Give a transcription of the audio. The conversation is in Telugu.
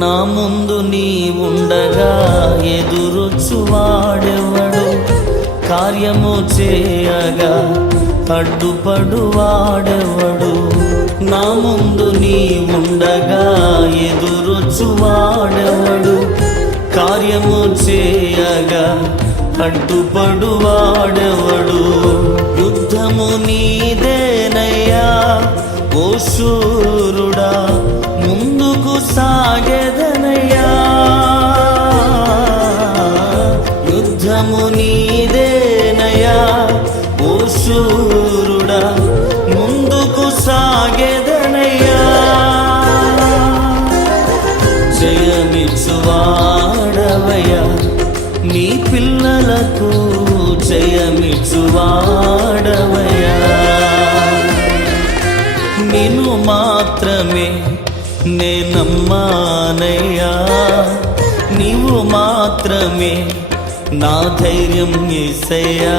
నా ముందు నీ ఉండగా ఎదురొచ్చువాడెవడు? కార్యము చేయగా అడ్డుపడువాడెవడు? నా ముందు నీ ఉండగా ఎదురొచ్చువాడెవడు? కార్యము చేయగా అడ్డుపడువాడెవడు? యుద్ధము నీదేనయ్యా ఓ శూరుడా, ముందుకు సాగెదనయ్యా. యుద్ధము నీదేనయ్యా ఓ శూరుడా, ముందుకు సాగెదనయ్యా. జయమిచ్చువాడవయ్యా నీ పిల్లలకు, జయమిచ్చువాడవయ్యా. నిన్ను మాత్రమే నే నమ్మానయ్యా, నీవు మాత్రమే నా ధైర్యం యేసయ్యా.